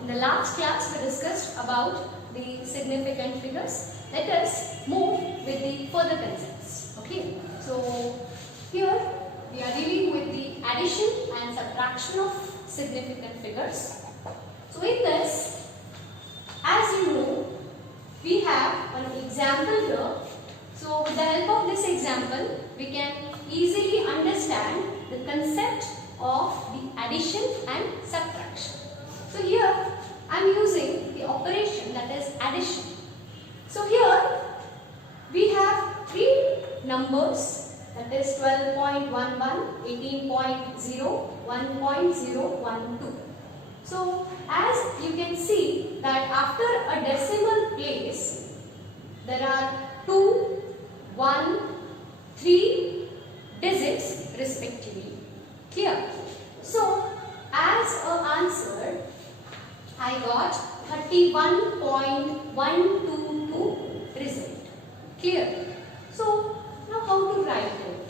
In the last class we discussed about the significant figures. Let us move with the further concepts. Okay. So here we are dealing with the addition and subtraction of significant figures. So in this, as you know, we have an example here. So with the help of this example, we can easily understand the concept of the addition and subtraction. So here I am using the operation, that is addition. So here we have three numbers, that is 12.11, 18.0, 1.012. So as you can see that after a decimal place there are 2, 1, 3 digits respectively. Clear? So as an answer I got 31.122 result. Clear? So now how to write it?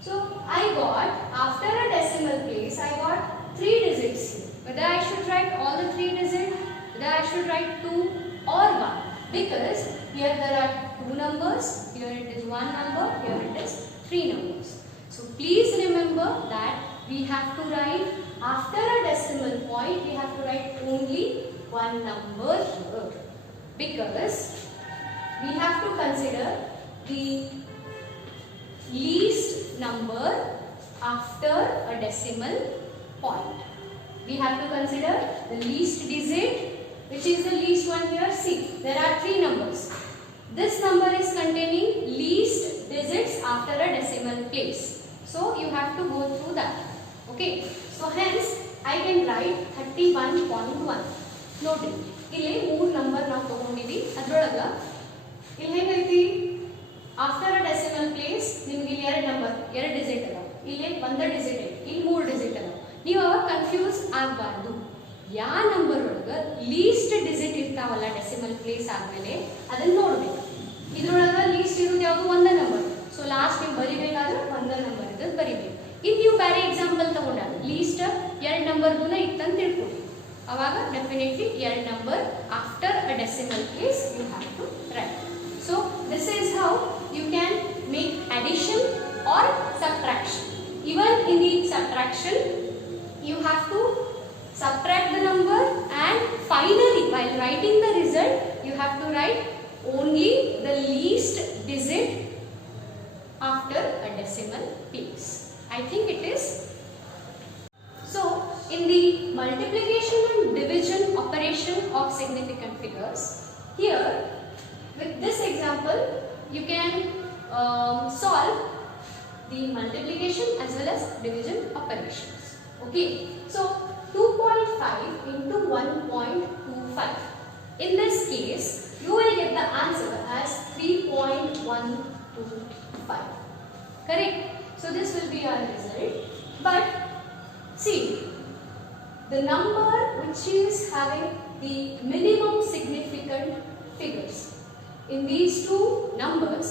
So I got, after a decimal place, I got 3 digits here. Whether I should write all the 3 digits, whether I should write 2 or 1. Because here there are 2 numbers, here it is 1 number, here it is 3 numbers. So please remember that we have to write, after a decimal point, we have to write only 1 number here. Because we have to consider the least number after a decimal point. We have to consider the least digit, which is the least one here. See, there are 3 numbers. This number is containing least digits after a decimal place. So you have to go through that. Okay. So hence I can write 31.1. Note ಇಲ್ಲಿ 3 number ನಾವು ತಗೊಂಡಿವಿ. ಅದರೊಳಗ ಇಲ್ಲಿ ಹೇಗೈತಿ, after a decimal place ನಿಮಗೆ ಇಲ್ಲಿ 2 number 2 digit ಅದಾವ, ಇಲ್ಲಿ 1 digit ಐತಿ, ಇಲ್ಲಿ 3 digit ಅದಾವ. ನೀವು ಅವಾಗ ಕನ್ಫ್ಯೂಸ್ ಆಗಬಾರದು. ಯಾವ ನಂಬರ್ ಒಳಗ ಲೀಸ್ಟ್ ಡಿಜಿಟ್ ಇರ್ತಾವಲ್ಲ ಡೆಸಿಮಲ್ ಪ್ಲೇಸ್ ಆದ್ಮೇಲೆ ಅದನ್ನ ನೋಡ್ಬೇಕು. ಇದ್ರೊಳಗ ಲೀಸ್ಟ್ ಇರೋದು ಯಾವುದು? 1 ನಂಬರ್. ಸೊ ಲಾಸ್ಟ್ ನೀವು ಬರಿಬೇಕಾದ್ರೆ 1 ನಂಬರ್ ಇದ್ದದ್ದು ಬರಿಬೇಕು. ಇನ್ನು ನೀವು ಬೇರೆ ಎಕ್ಸಾಂಪಲ್ ತಗೊಂಡಾಗ ಲೀಸ್ಟ್ 2 ನಂಬರ್ಗುನ ಇತ್ತಂತ ತಿಳ್ಕೊಳ್ಳಿ, ಅವಾಗ definitely 2 number after a decimal place you have to write. So this is how you can make addition or subtraction. Even in the subtraction you have to subtract the number, and finally while writing the result you have to write only the least digit after a decimal place. I think it is. So in the multiplication and division operation of significant figures, here with this example you can solve the multiplication as well as division operations. Okay, so 2.5 into 1.25. In this case, you will get the answer as 3.125. Correct? So this will be our result. But see, the number which is having the minimum significant figures. In these two numbers,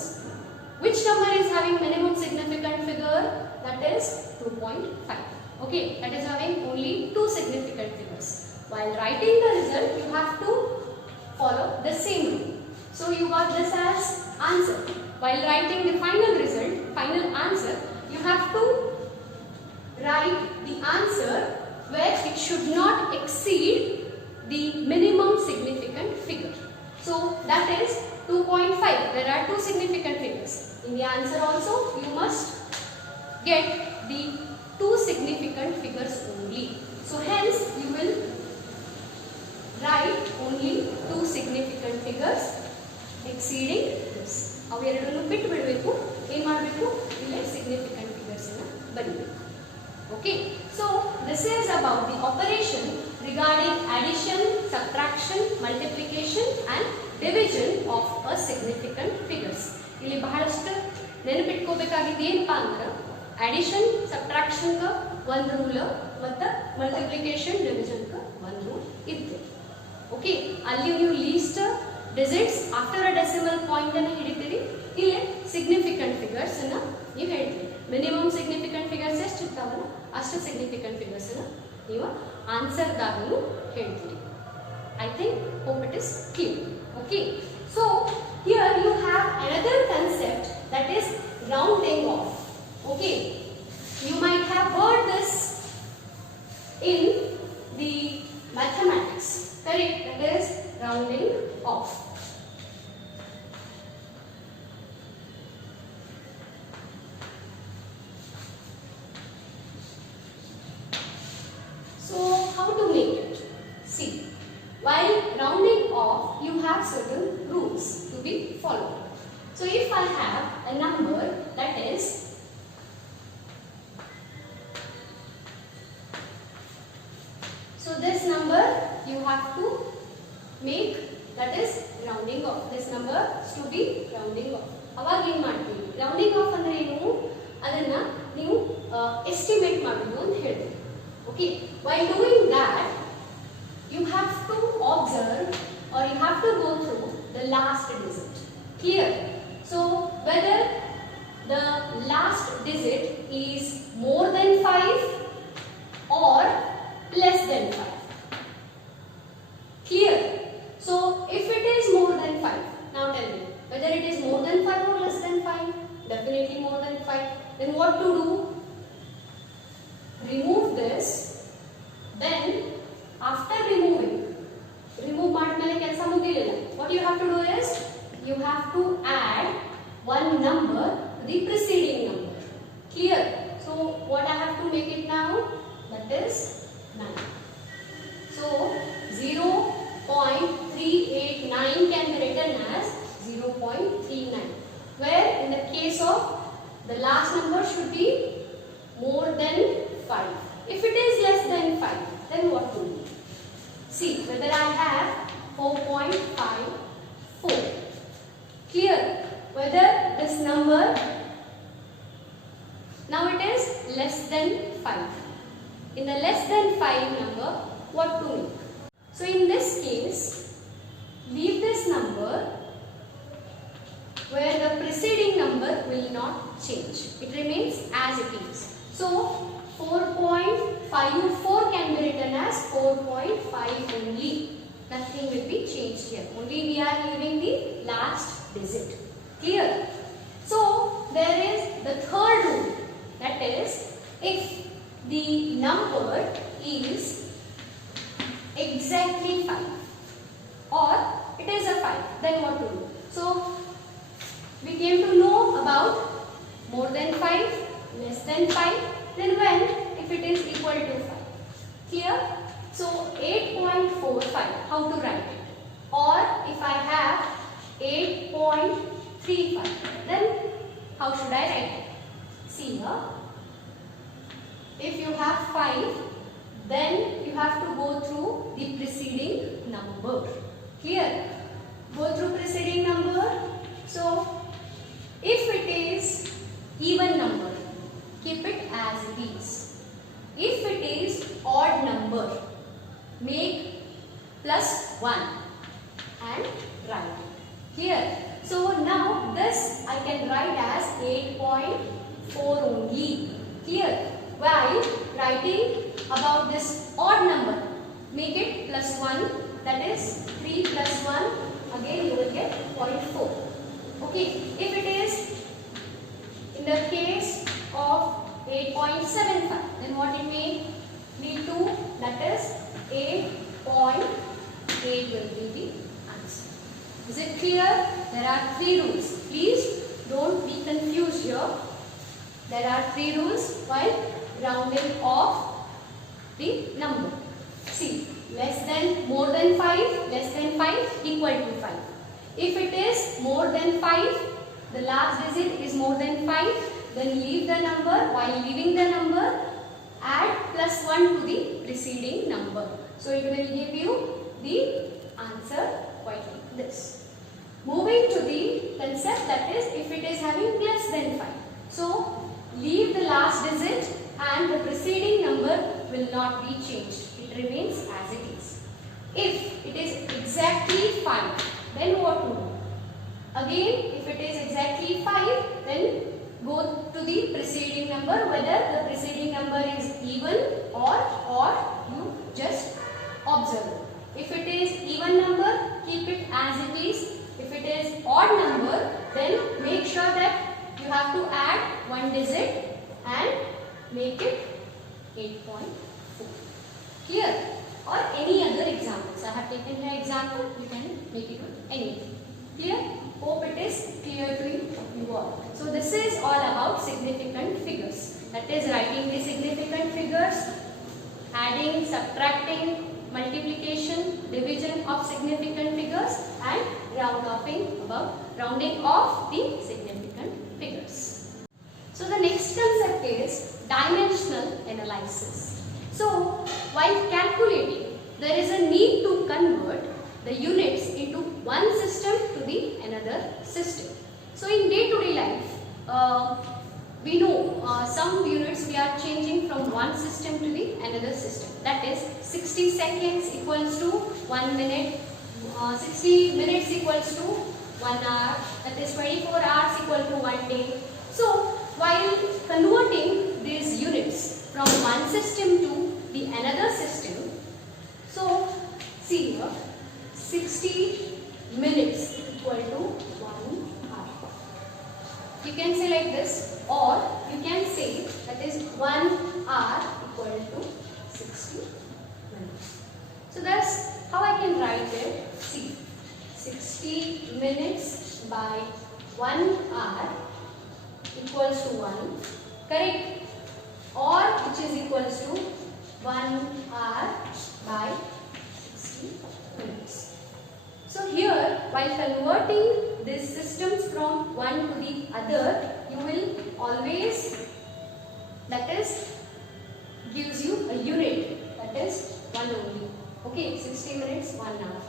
which number is having minimum significant figure? That is 2.5. Okay, that is having only 2 significant figures. While writing the result, you have to follow the same rule. So you got this as answer. While writing the final result, final answer, you have to write the answer where it should not exceed the minimum significant figure. So that is 2.5. There are 2 significant figures. In the answer also, you must get the 2 significant figures only. So hence you will write only 2 significant figures exceeding this. ಅವೆರಡನ್ನು ಬಿಟ್ಟು ಬಿಡಬೇಕು. ಏನು ಮಾಡಬೇಕು? ಇಲ್ಲಿ significant figures ಅನ್ನು ಬರೀಬೇಕು. Okay. So this is about the operation regarding addition, subtraction, multiplication and division of a significant figures. ಇಲ್ಲಿ ಬಹಳಷ್ಟು ನೆನಪಿಟ್ಕೋಬೇಕಾಗಿದ್ದು ಏನಪ್ಪಾ ಅಂದ್ರೆ addition, subtraction का one rule मतलब multiplication, division का one rule इतने. Okay, ಅಲ್ಲಿ ನೀವು least digits after a decimal point ಅನ್ನು ಹಿಡಿತೀರಿ, ಇಲ್ಲಿ significant figures ಅನ್ನು ನೀವು ಹೇಳ್ತೀರಿ. Minimum significant figures ಎಷ್ಟು ಇರ್ತಾವಲ್ಲ ಅಷ್ಟು significant figures ಅನ್ನು ನೀವು ಆನ್ಸರ್ದಾಗೂ ಹೇಳ್ತೀರಿ. I think, hope it is clear. Okay. So here you have another concept, that is rounding off. Okay. You might have heard this in the mathematics. Correct? That is rounding off. So how to make it? See. While rounding off, you have certain rules to be followed. So if I have a number that is this number you have to make, that is rounding off. This number is to be rounding off. ಅವಾಗ ಏನು ಮಾಡ್ತೀವಿ? rounding off ಅಂದ್ರೆ ಏನು? ಅದನ್ನ ನೀವು estimate ಮಾಡೋದು ಅಂತ ಹೇಳ್ತೀವಿ. Okay. While doing that, you have to observe or you have to go through the last digit. Clear? So whether the last digit is more than 5 or less than 5. Clear? So if it is more than 5, now tell me whether it is more than 5 or less than 5. Definitely more than 5. Then what to do? Remove this. Then after remove ಮಾಡಿದ್ಮೇಲೆ ಕೆಲಸ ಮುಗಿಲಿಲ್ಲ. What you have to do is you have to add one number to the preceding number. Clear? So what I have to make it now? That is 9. So 0.389 can be written as 0.39. Where in the case of the last number should be more than 5. If it is less than 5, then what to do? See whether I have 4.54. Clear? Whether this number, now it is less than 5. In the less than 5 number, what to make? So in this case, leave this number where the preceding number will not change. It remains as it is. So 4.54 can be written as 4.5 only. Nothing will be changed here. Only we are leaving the last digit. Clear? So there is the third rule, that is if the number is exactly 5 or it is a 5, then what to do? So we came to know about more than 5, less than 5, then when if it is equal to 5. Clear? So 8.45, how to write it? Or if I have 8.35, then how should I write it? See here, if you have 5, then you have to go through the preceding number. Clear? Go through preceding number. So if it is even number, keep it as it is. If it is odd number, make +1 and write it. Clear? So now this I can write as 8.4 only. Clear? While writing about this odd number, make it +1, that is 3 + 1, again you will get 0.4. Okay, if it is in the case of 8.75, then what it may lead to? That is 8.8 will be the answer. Is it clear? There are 3 rules. Please don't be confused here. There are 3 rules while rounding off the number. See, more than 5, less than 5, equal to 5. If it is more than 5, the last digit is more than 5, then leave the number. While leaving the number, add +1 to the preceding number. So it will give you the answer quite like this. Moving to the concept, that is if it is having less than 5. So leave the last digit and the preceding number will not be changed. It remains as it is. If it is exactly 5, then what to do? Again, if it is exactly 5, then go to the preceding number, whether the preceding number is even or odd odd number, then make sure that you have to add one digit and make it 8.4. Clear? Or any other examples. I have taken here example, you can make it with anything. Clear? Hope it is clear to you all. So this is all about significant figures. That is writing the significant figures, adding, subtracting, multiplication, division of significant figures, and rounding off the significant figures. So the next concept is dimensional analysis. So while calculating, there is a need to convert the units into one system to the another system. So in day-to-day life, we know some units we are changing from one system to the another system. That is 60 seconds equals to 1 minute, 60 minutes equals to 1 hour, that is 24 hours equal to 1 day. So while converting these units from one system to the another system, so see here, 60 minutes equal to 1 hour. You can say like this, or you can say that is 1 hour equal to 60 minutes. So that's how I can write it. See, 60 minutes by 1 hour equals to 1, correct? Or which is equals to 1 hour by 60 minutes. So here, while converting these systems from one to the other, you will always, that is, gives you a unit, that is 1 only. Okay, 60 minutes, 1 hour.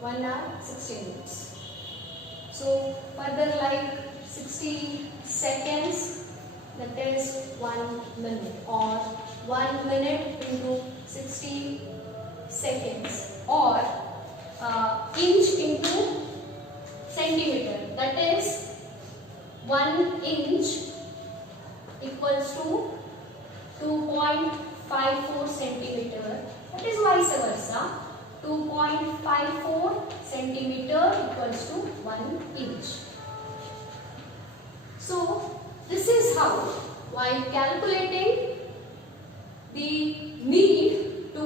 1 hour, 60 minutes. So further like 60 seconds, that is 1 minute, or 1 minute into 60 seconds, or inch into centimeter, that is 1 inch equals to 2.54 centimeter, that is vice versa, 2.54 centimeter equals to 1 inch. So this is how, while calculating, the need to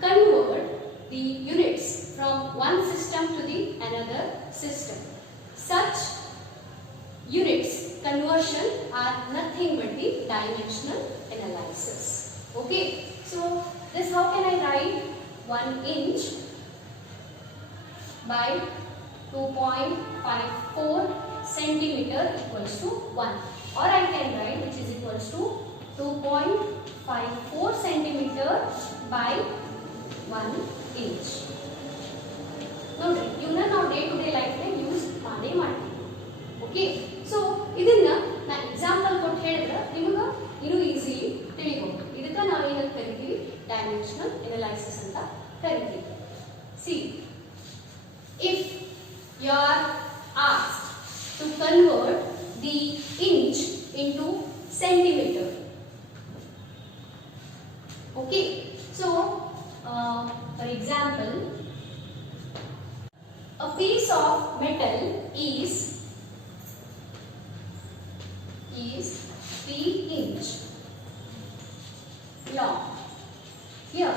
convert the units from one system to the another system. Such units conversion are nothing but the dimensional analysis. Okay, so this how can I write? 1 inch by 2.54 centimeter equals to 1, or I can write which is equals to 2.54 centimeter by 1 inch. Nodri, ಇವನ್ನ ನಾವು day to day life ನಲ್ಲಿ use ಮಾಡೇ ಮಾಡ್ತೀವಿ. Okay, so ಇದನ್ನ ನಾ example ಕೊಟ್ಟು ಹೇಳಿದ್ರೆ ನಿಮಗೆ ಇನ್ನೂ ಈಸಿಲಿ ತಿಳಿಬಹುದು. ಇದಕ್ಕೆ ನಾವು ಏನಂತ ಕರಿತೀವಿ? ಡೈಮೆನ್ಷನಲ್ ಅನಾಲಿಸಿಸ್ ಅಂತ ಕರಿತೀವಿ. See, if you are asked to convert the inch into centimeter. Okay, so for example, a piece of metal is 3 inch long here.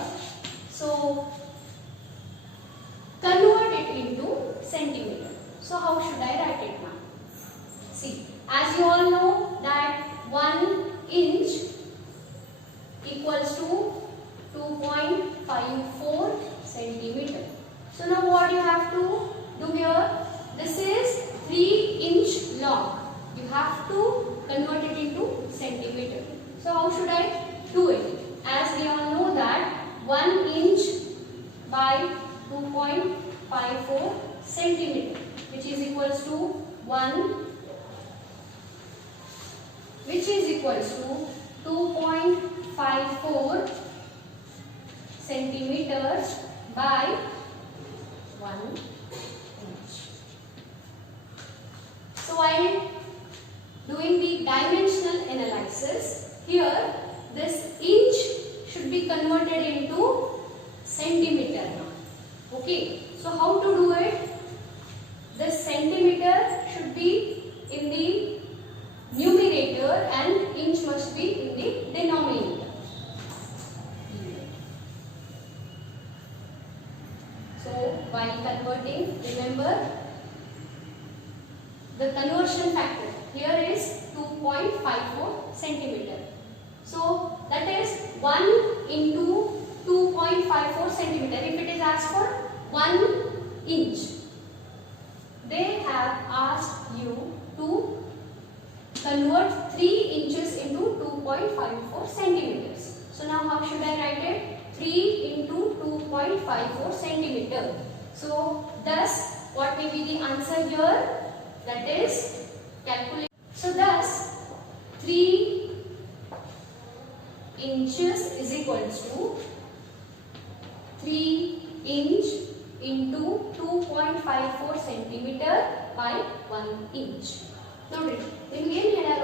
So convert it into centimeter. So how should I write it now? See, as you all know that 1 inch equals to 2.54 centimeter. So now what you have to do here? This is 3 inch long. You have to convert it into centimeter. So how should I do it? As we all know that 1 inch by 2.54 centimeter, which is equals to 2.54 centimeters by 1 inch. So while doing the dimensional analysis, here this inch should be converted into centimeter now. Okay, so how to do it? This centimeter while converting, remember the conversion factor here is 2.54 centimeter. So that is 1 into 2.54 centimeter. If it is asked for 1 inch, they have asked you to convert 3 inches into 2.54 centimeters. So now how should I write it? 3 into 2.54 centimeter. So thus what may be the answer here? That is calculate. So thus 3 inches is equal to 3 inch into 2.54 centimeter by 1 inch. ನೋಡ್ರಿ ನಿಮಗೆ ಏನು ಹೇಳ್ಯಾರ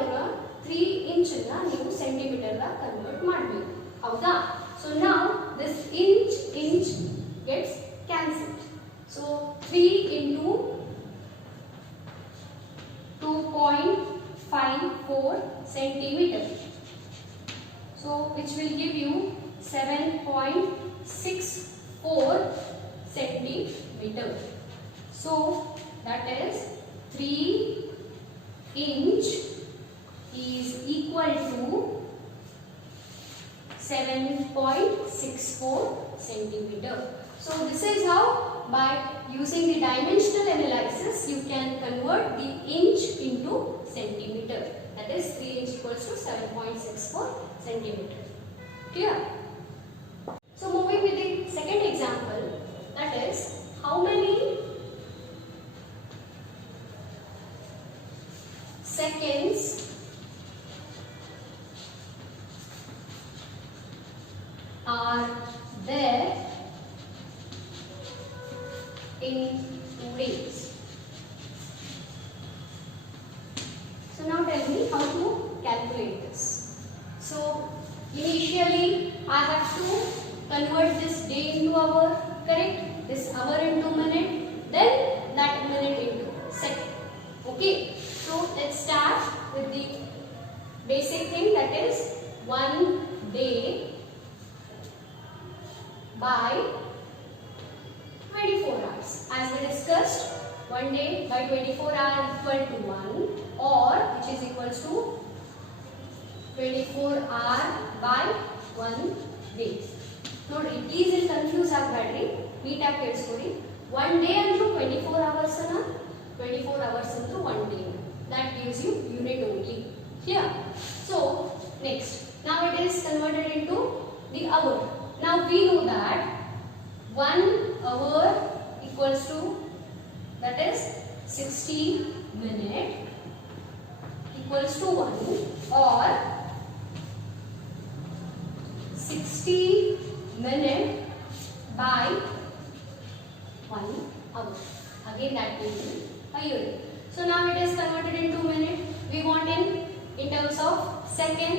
3 inch ನ ನೀವು centimetre ಗೆ convert ಮಾಡಬೇಕು ಹೌದಾ. So now this inch gets cancelled. So 3 into 2.54 centimeter. So which will give you 7.64 centimeter. So that is 3 inch is equal to 7.64 centimeter. So this is how by using the dimensional analysis you can convert the inch into centimeter. That is 3 inch equals to 7.64 centimeter. Clear? So moving with the second example, that is how many seconds are there in 2 days. So now tell me how to calculate this. So initially I have to convert this day into hour, correct? This hour into minute, then that minute into second. Okay, so let's start with the basic thing, that is 1 day by 24 hours. As we discussed, 1 day by 24 hours equal to 1, or which is equals to 24 hour by 1 day. ನೋಡಿ please ಇಲ್ಲಿ confuse ಆಗಬೇಡ್ರಿ, ನೀಟಾಗಿ ಕೇಳಿಸ್ಕೊಡಿ. 1 day ಅಂತೂ 24 hours ಅನ್ನ, 24 hours ಅಂತೂ 1 day. That gives you unit only. Here. So next, now it is converted into the hour. Now we know that 1 hour equals to, that is 60 minutes equals to 1, or 60 minutes by 1 hour. Again that will be a unit. So now it is converted into minute. We want in terms of second.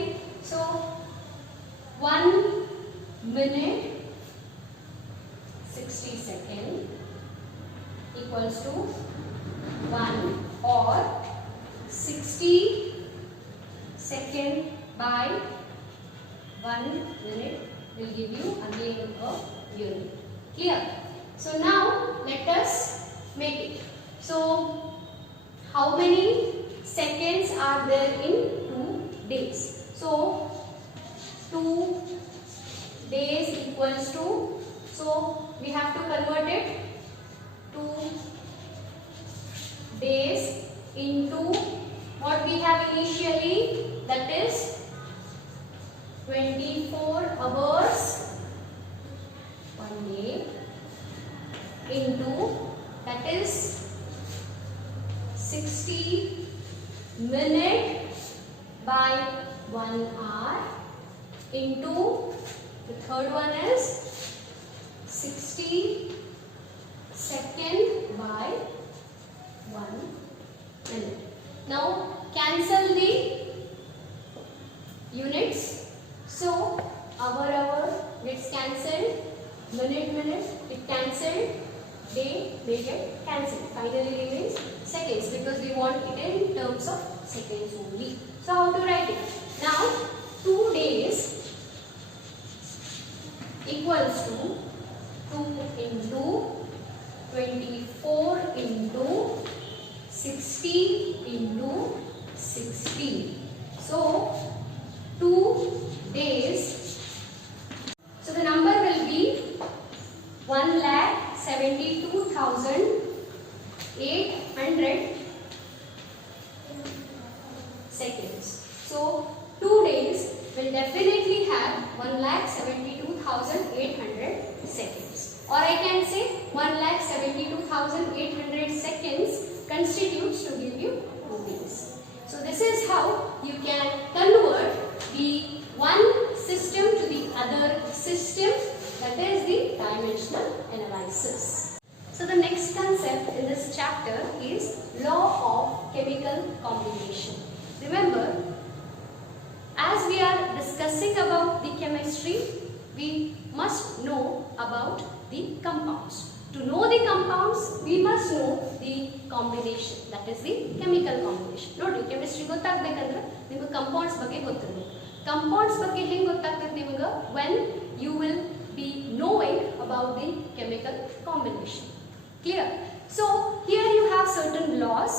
So 1 minute 60 seconds equals to 1, or 60 seconds by 1 minute will give you again a unit. Clear? So now let us make it. So how many seconds are there in 2 days? So 2 days equals to, so we have to convert it 2 days into what we have initially, that is 24 hours 1 day, into that is 60 minutes by 1 hour, into the third one is 60 seconds by 1 minute. Now cancel the units. So hour gets cancelled, minute it cancelled, day get cancelled. Finally remains seconds, because we want it in terms of seconds only. So how to write it? Now 2 days equals to 2 into 24 into 60 into 60. So 2 days. So the number will be 1,72,800 seconds. So 2 days will definitely have 1,72,800 seconds. Or I can say 1,72,800 seconds constitutes to give you 2 days. So this is how you can convert the one system to the other system, that is the dimensional analysis. So the next concept in this chapter is law of chemical combination. Remember, as we are discussing about the chemistry, we must know about the compounds. To know the compounds, we must know the combination, that is the chemical combination. Nodi, chemistry gottagbekanದ್ರೆ ನಿಮಗೆ compounds ಬಗ್ಗೆ ಗೊತ್ತಿರಬೇಕು. Compounds ಬಗ್ಗೆ ಹೆಂಗೆ ಗೊತ್ತಾಗ್ತದೆ ನಿಮಗೆ? When you will be knowing about the chemical combination. Clear? So here you have certain laws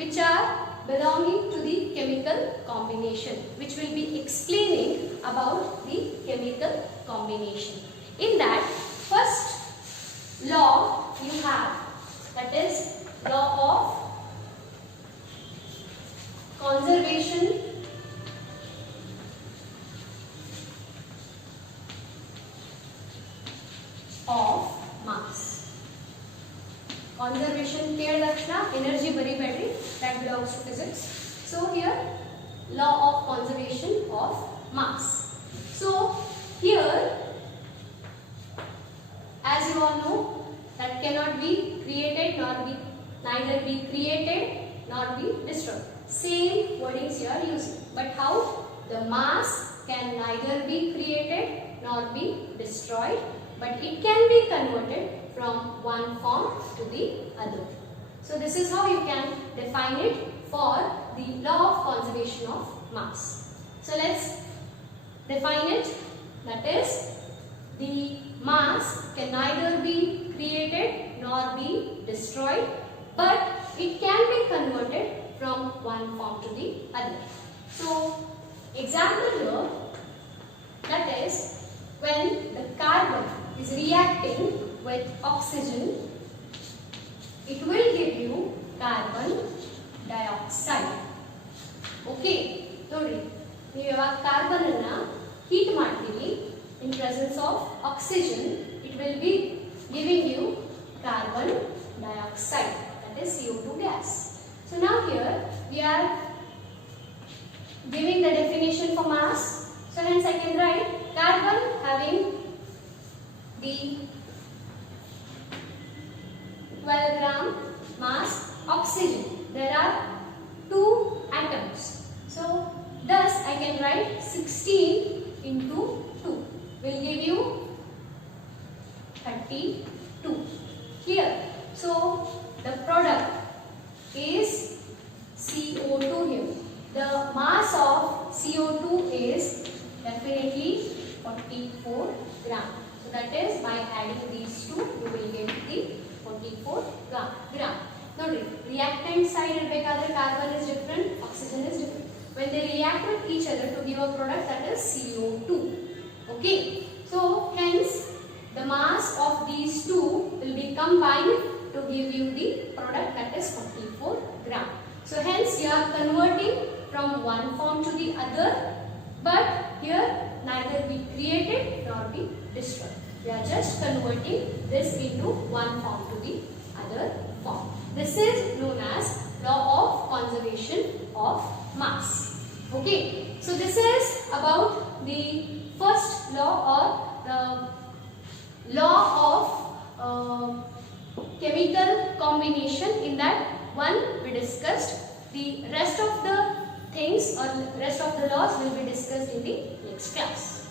which are belonging to the chemical combination, which will be explaining about the chemical combination. In that, first law you have, that is law of conservation of mass. Conservation care lakshana, energy bari battery, that belongs to physics. So here law of conservation of mass. So here, as you all know, that cannot be created nor be neither be created nor be destroyed. Same wordings you are using. But how? The mass can neither be created nor be destroyed, but it can be converted from one form to the other. So this is how you can define it for the law of conservation of mass. So let's define it. That is, the mass can neither be created nor be destroyed, but it can be converted from one form to the other. So example here, that is when the carbon is reacting with oxygen, it will give you carbon dioxide. Okay, ನೋಡಿ ನೀವು ಯಾವಾಗ carbon ಅನ್ನ heat ಮಾಡ್ತೀವಿ in presence of oxygen, it will be giving you carbon dioxide, that is CO2 gas. So now here we are giving the definition for mass. So hence I can write carbon having the 12 gram mass, oxygen there are 2 atoms. So thus I can write 16 into 2 will give you 32. Here, so the product is CO2 here. The mass of CO2 is definitely 44 gram. So that is, by adding these two, you will get the 44 gram. Now reactant side carbon is different, oxygen is different. When they react with each other to give a product, that is CO2. Okay, so hence the mass of these two will be combined to give you the product, that is 44 gram. So hence you are converting from one form to the other, but here neither be created nor be destroyed. We are just converting this into one form to the other form. This is known as law of conservation of mass. Okay, so this is about the first law, or the law of chemical combination. In that one we discussed. The rest of the things or rest of the laws will be discussed in the next class.